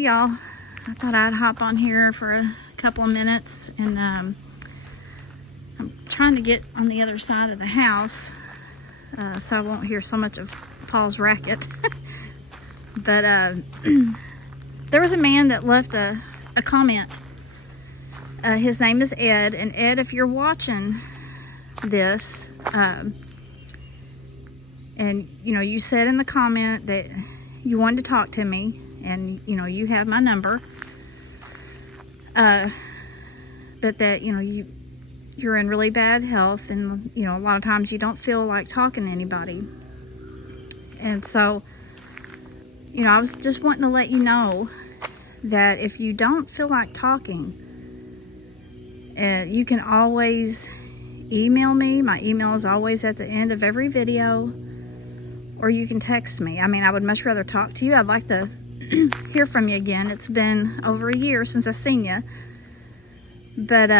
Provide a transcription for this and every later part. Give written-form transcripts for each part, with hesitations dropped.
y'all, I thought I'd hop on here for a couple of minutes, and I'm trying to get on the other side of the house so I won't hear so much of Paul's racket. But there was a man that left a comment. His name is Ed, and Ed, if you're watching this, and you said in the comment that you wanted to talk to me, and you have my number, but that you're in really bad health, and a lot of times you don't feel like talking to anybody. And so I was just wanting to let you know that if you don't feel like talking, you can always email me. My email is always at the end of every video, or you can text me. I mean, I would much rather talk to you. I'd like to hear from you again. It's been over a year since I've seen you, but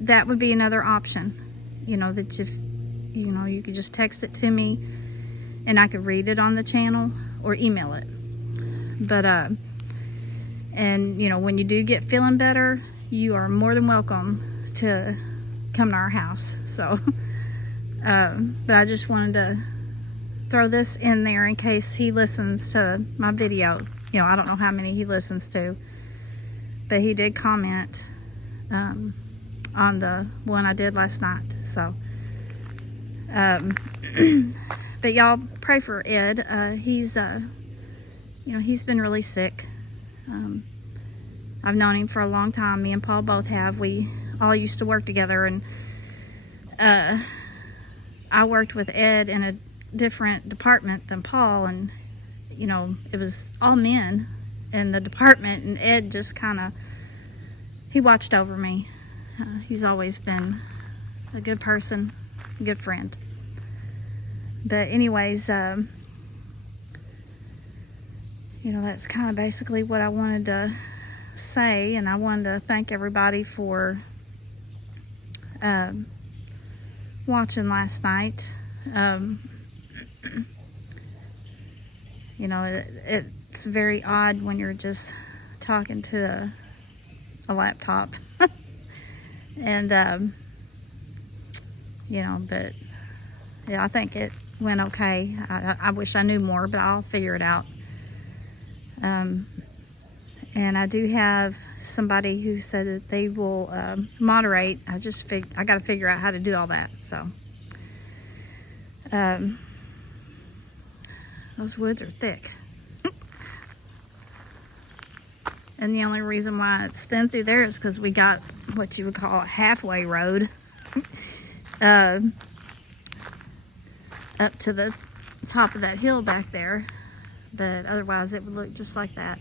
that would be another option, that if you could just text it to me and I could read it on the channel, or email it. But and when you do get feeling better, you are more than welcome to come to our house. So but I just wanted to throw this in there in case he listens to my video. I don't know how many he listens to, but he did comment on the one I did last night. So but y'all pray for Ed. He's he's been really sick. I've known him for a long time. Me and Paul both have. We all used to work together, and I worked with Ed in a different department than Paul, and it was all men in the department, and Ed just he watched over me. He's always been a good person, a good friend. But anyways, that's kind of basically what I wanted to say, and I wanted to thank everybody for watching last night. It's very odd when you're just talking to a laptop. And but yeah, I think it went okay. I wish I knew more, but I'll figure it out. And I do have somebody who said that they will moderate. I got to figure out how to do all that. So those woods are thick. And the only reason why it's thin through there is because we got what you would call a halfway road up to the top of that hill back there. But otherwise it would look just like that.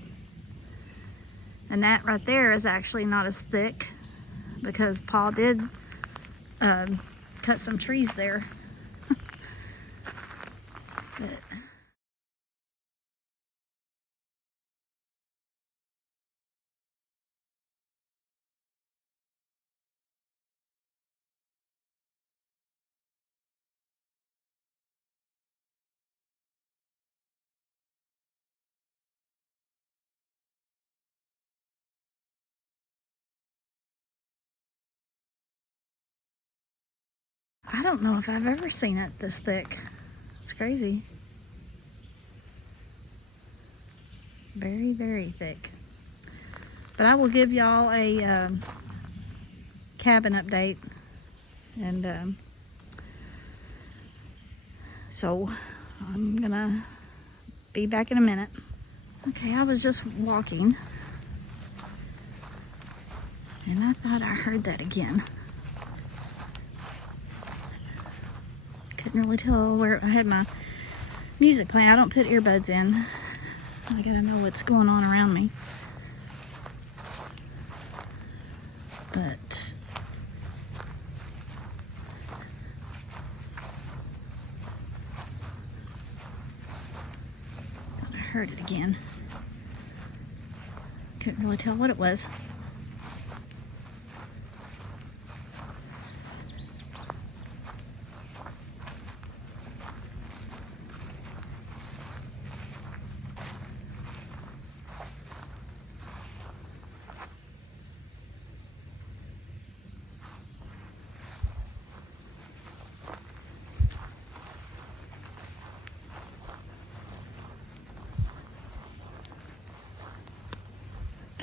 And that right there is actually not as thick, because Paul did cut some trees there. But I don't know if I've ever seen it this thick. It's crazy. Very, very thick. But I will give y'all a cabin update. And so I'm gonna be back in a minute. Okay, I was just walking, and I thought I heard that again. Couldn't really tell where I had my music playing. I don't put earbuds in. I gotta know what's going on around me. But thought I heard it again. Couldn't really tell what it was.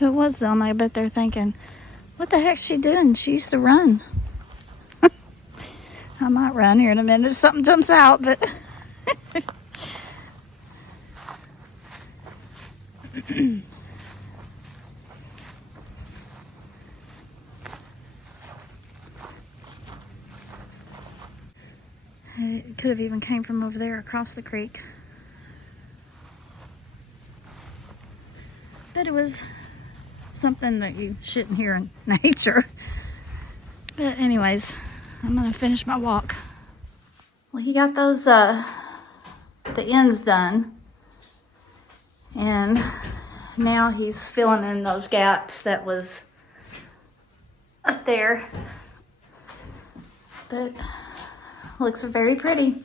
it was them, I bet they're thinking, what the heck's she doing? She used to run. I might run here in a minute if something jumps out, but it could have even came from over there across the creek. But it was something that you shouldn't hear in nature. But anyways, I'm gonna finish my walk. Well, he got those the ends done, and now he's filling in those gaps that was up there. But looks very pretty.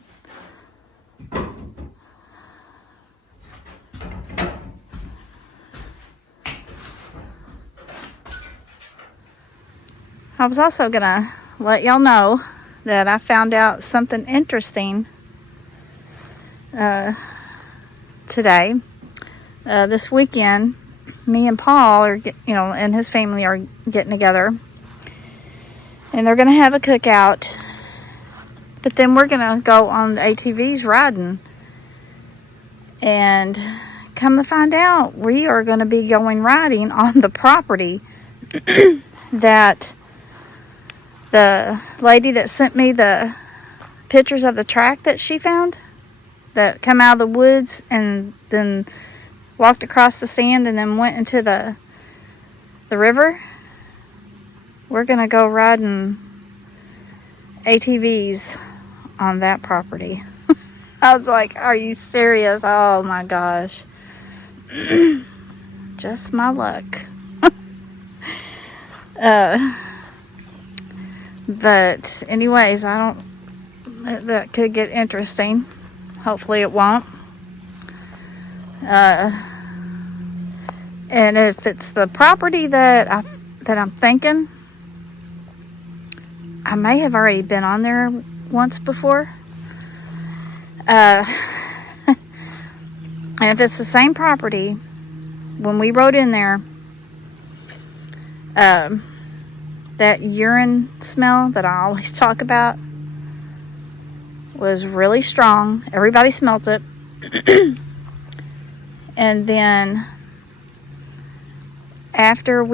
I was also gonna let y'all know that I found out something interesting today. This weekend, me and Paul are, and his family are getting together, and they're gonna have a cookout. But then we're gonna go on the ATVs riding, and come to find out, we are gonna be going riding on the property that the lady that sent me the pictures of the track that she found, that come out of the woods and then walked across the sand and then went into the river. We're gonna go riding ATVs on that property. I was like, are you serious? Oh my gosh. Just my luck. But anyways, that could get interesting. Hopefully it won't. And if it's the property that I'm thinking, I may have already been on there once before. And if it's the same property, when we rode in there, that urine smell that I always talk about was really strong. Everybody smelt it. And then after it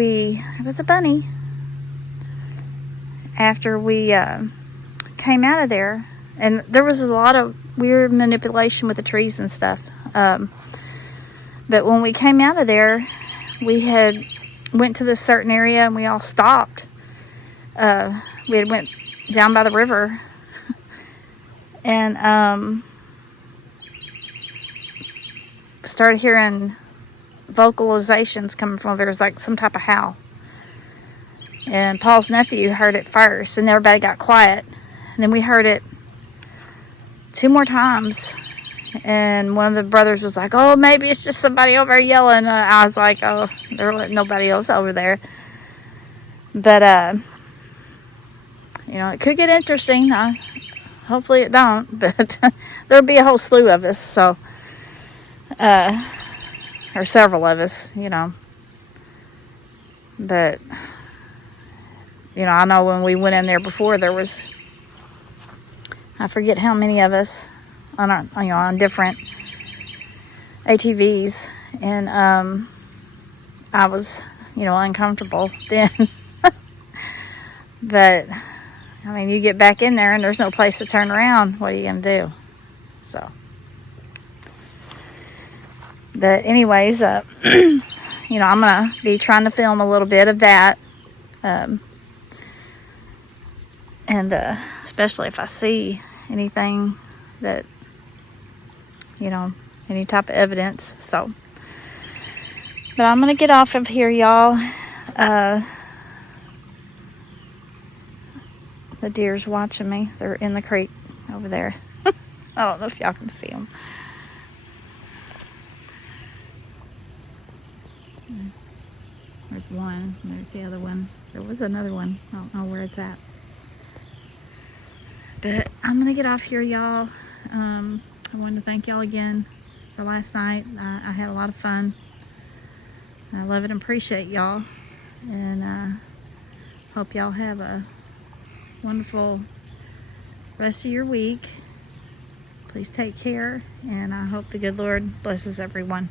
was a bunny. After we came out of there, and there was a lot of weird manipulation with the trees and stuff. But when we came out of there, we had went to this certain area and we all stopped. We had went down by the river and started hearing vocalizations coming from over there. It was like some type of howl. And Paul's nephew heard it first, and everybody got quiet. And then we heard it 2 more times. And one of the brothers was like, oh, maybe it's just somebody over there yelling. I was like, oh, there wasn't nobody else over there. But, it could get interesting. Hopefully it don't. But there'll be a whole slew of us. So, or several of us, But, I know when we went in there before, there was, I forget how many of us on different ATVs, and I was, uncomfortable then. But you get back in there and there's no place to turn around. What are you gonna do? So, but anyways, I'm gonna be trying to film a little bit of that, and especially if I see anything that, any type of evidence. So, but I'm gonna get off of here, y'all. The deer's watching me. They're in the creek over there. I don't know if y'all can see them. There's one. There's the other one. There was another one. I don't know where it's at. But I'm gonna get off here, y'all. I wanted to thank y'all again for last night. I had a lot of fun. I love and appreciate y'all, and hope y'all have a wonderful rest of your week. Please take care, and I hope the good Lord blesses everyone.